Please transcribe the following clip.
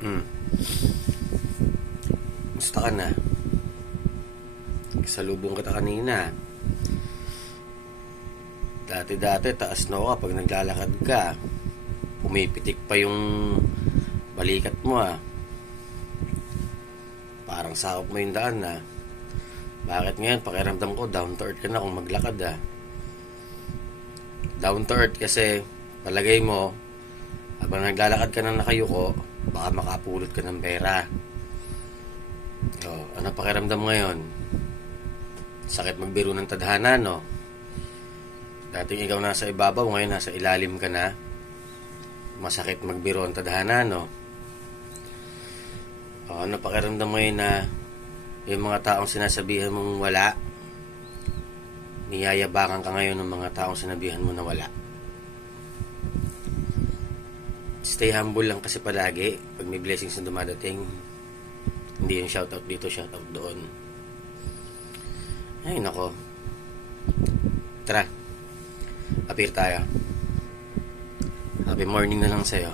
Hmm. Gusto ka na. Salubong kita kanina. Dati-dati, taas na ka pag naglalakad ka. Pumipitik pa yung balikat mo Parang sakop mo yung daan Bakit ngayon? Pakiramdam ko, down to earth ka na kung maglakad Down to earth kasi palagay mo, habang naglalakad ka na nakayuko, baka makapulot ka ng pera. Ano pakiramdam ngayon? Sakit magbiro ng tadhana, no? Dating ikaw nasa ibabaw, ngayon nasa ilalim ka na. Masakit magbiro ang tadhana, no? Ano pakiramdam ngayon na yung mga taong sinasabihan mong wala, niyayabangan ka ngayon ng mga taong sinabihan mo na wala. Stay humble lang kasi palagi pag may blessings na dumadating. Hindi yung shoutout dito, shoutout doon. Ay nako. Tara, appear tayo. Happy morning na lang sa'yo.